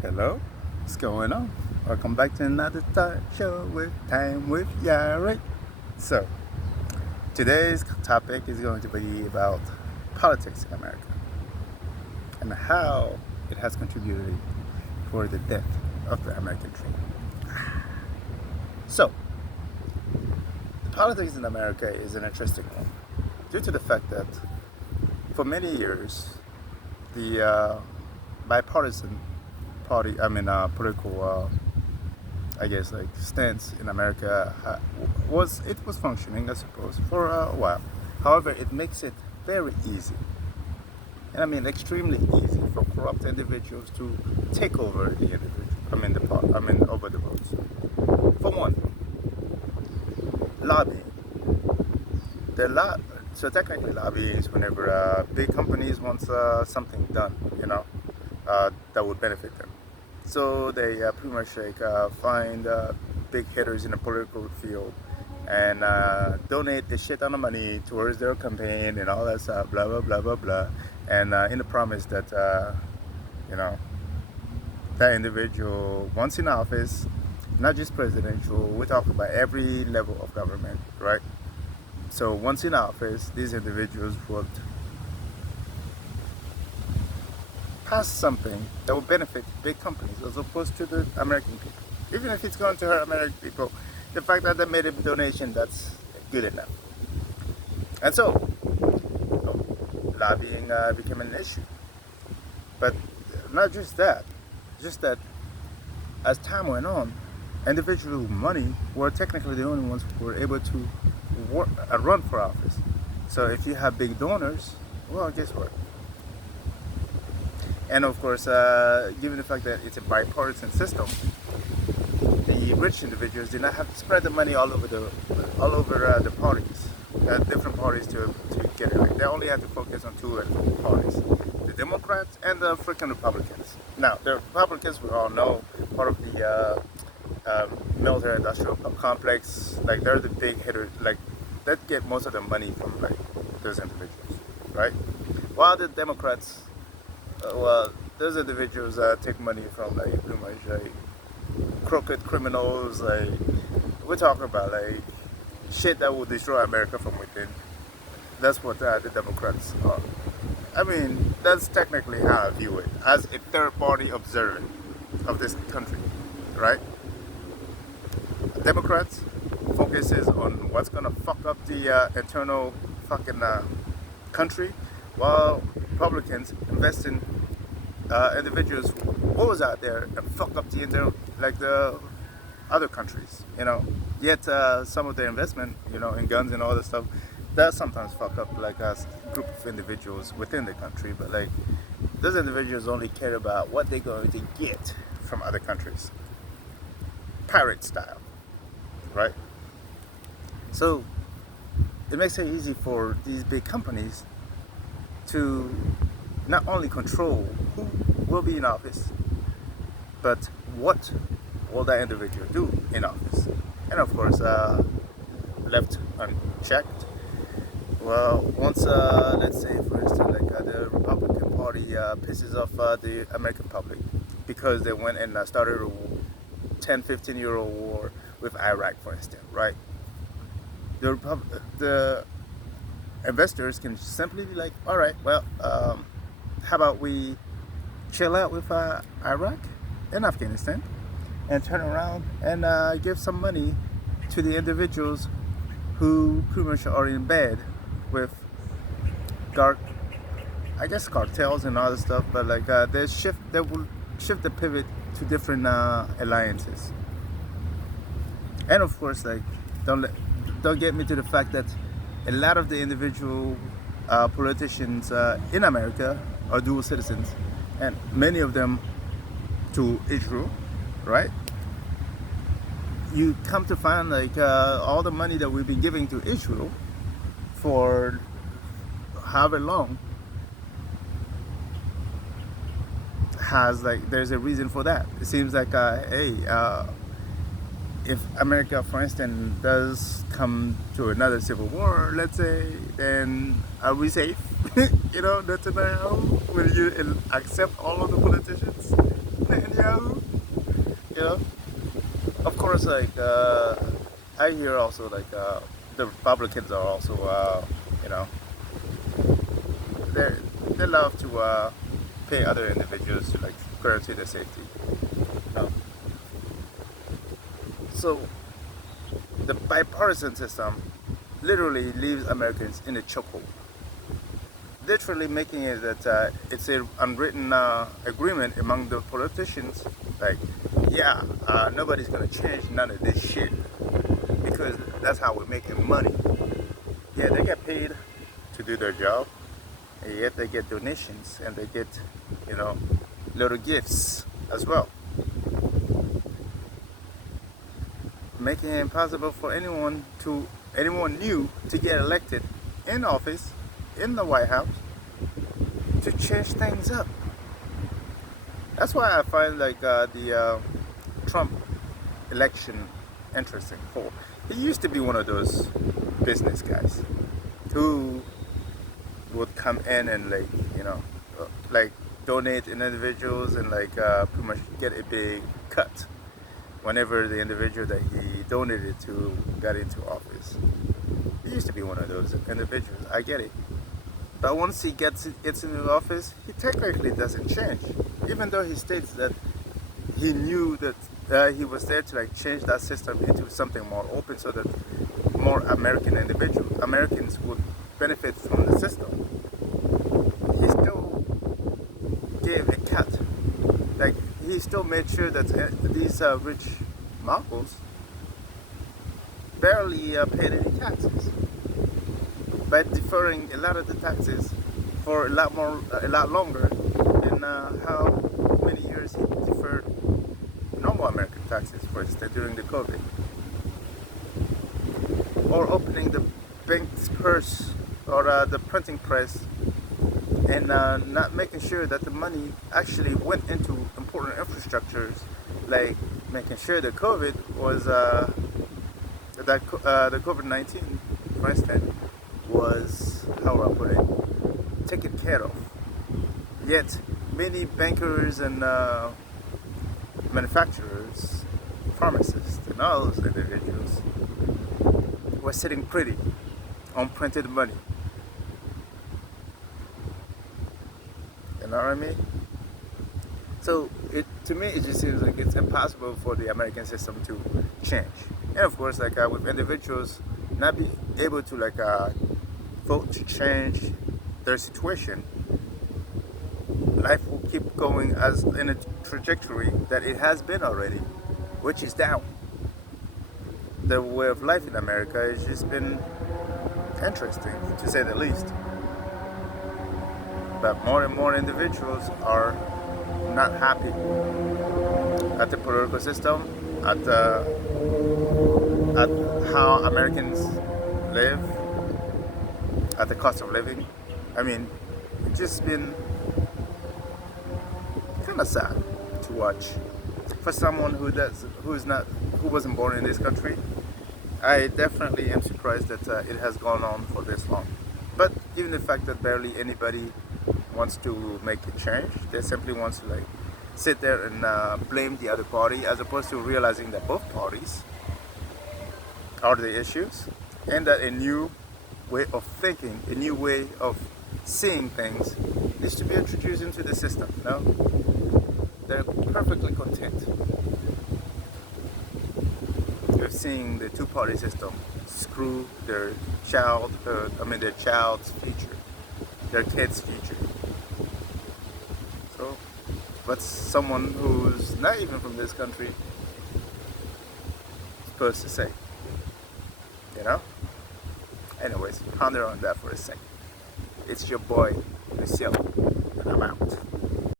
Hello, what's going on? Welcome back to another talk show with Time with Yari. So, today's topic is going to be about politics in America and how it has contributed for the death of the American dream. So, the politics in America is an interesting one due to the fact that for many years, the bipartisan political, I guess, like stance in America was functioning, I suppose, for a while. However, it makes it very easy, and I mean extremely easy for corrupt individuals to take over the individual. Over the votes. For one, lobbying. The lot. So technically, lobbying is whenever big companies want something done, that would benefit them. So they pretty much find big hitters in the political field and donate the shit ton of money towards their campaign and all that stuff, blah blah blah blah blah, and in the promise that you know that individual once in office, not just presidential, we're talking about every level of government, right? So once in office, these individuals would pass something that will benefit big companies as opposed to the American people. Even if it's going to hurt American people, the fact that they made a donation, that's good enough. And so, lobbying became an issue. But not just that as time went on, individual money were technically the only ones who were able to run for office. So if you have big donors, well, guess what? And of course, given the fact that it's a bipartisan system, the rich individuals do not have to spread the money all over the parties, different parties to get it. They only have to focus on two parties: the Democrats and the freaking Republicans. Now, the Republicans, we all know, part of the military-industrial complex. Like they're the big hitters. Like they get most of the money from like those individuals, right? While the Democrats, those individuals take money from like pretty much like crooked criminals. Like we're talking about like shit that will destroy America from within. That's what the Democrats are. I mean, that's technically how I view it as a third-party observer of this country, right? Democrats focuses on what's gonna fuck up the internal fucking country, while Republicans invest in individuals who goes out there and fuck up the internal, like the other countries, Yet some of their investment, in guns and all this stuff, does sometimes fuck up like a group of individuals within the country. But like those individuals only care about what they're going to get from other countries, pirate style, right? So it makes it easy for these big companies to not only control who will be in office, but what will that individual do in office. And of course, left unchecked. Well, once, let's say, for instance, like the Republican Party pisses off the American public because they went and started a 10, 15-year-old war with Iraq, for instance, right? The investors can simply be like, all right, well, how about we chill out with Iraq and Afghanistan and turn around and give some money to the individuals who pretty much are in bed with dark, I guess, cartels and other stuff, but like they will shift the pivot to different alliances. And of course, like don't get me to the fact that a lot of the individual politicians in America are dual citizens, and many of them to Israel, right? You come to find like all the money that we've been giving to Israel for however long has like there's a reason for that. It seems like if America, for instance, does come to another civil war, let's say, then are we safe? Netanyahu, will you accept all of the politicians? Netanyahu, You know, of course, I hear also the Republicans are also you know they they love to pay other individuals to guarantee their safety. Um, so the bipartisan system literally leaves Americans in a chokehold, literally making it that it's an unwritten agreement among the politicians. Like, yeah, nobody's gonna change none of this shit because that's how we're making money. Yeah, they get paid to do their job, and yet they get donations and they get, you know, little gifts as well, making it impossible for anyone new to get elected in office in the White House to change things up. That's why I find the Trump election interesting. For he used to be one of those business guys who would come in and like donate in individuals and pretty much get a big cut whenever the individual that he donated to got into office. He used to be one of those individuals. I get it. But once he gets into office, he technically doesn't change. Even though he states that he knew that he was there to change that system into something more open so that more Americans would benefit from the system. He still gave a cut. Like, he still made sure that these rich moguls barely paid any taxes by deferring a lot of the taxes for a lot longer than how many years he deferred normal American taxes, for instance, during the COVID, or opening the bank's purse or the printing press and not making sure that the money actually went into important infrastructures, like making sure the COVID was the COVID-19, for instance, was, how do I put it, taken care of. Yet many bankers and manufacturers, pharmacists, and all those individuals were sitting pretty on printed money. You know what I mean? So to me, it just seems like it's impossible for the American system to change. And of course, with individuals not be able to vote to change their situation, life will keep going as in a trajectory that it has been already, which is down. The way of life in America has just been interesting, to say the least. But more and more individuals are not happy at the political system, at how Americans live, at the cost of living. I mean, it's just been kind of sad to watch for someone who wasn't born in this country. I definitely am surprised that it has gone on for this long. But even the fact that barely anybody wants to make a change, they simply want to sit there and blame the other party, as opposed to realizing that both parties are the issues, and that a new way of thinking, a new way of seeing things needs to be introduced into the system. No, they're perfectly content with seeing the two-party system screw their child's future, their kids' future. So, what's someone who's not even from this country supposed to say? You know? Anyways, ponder on that for a second. It's your boy, Lucille, and I'm out.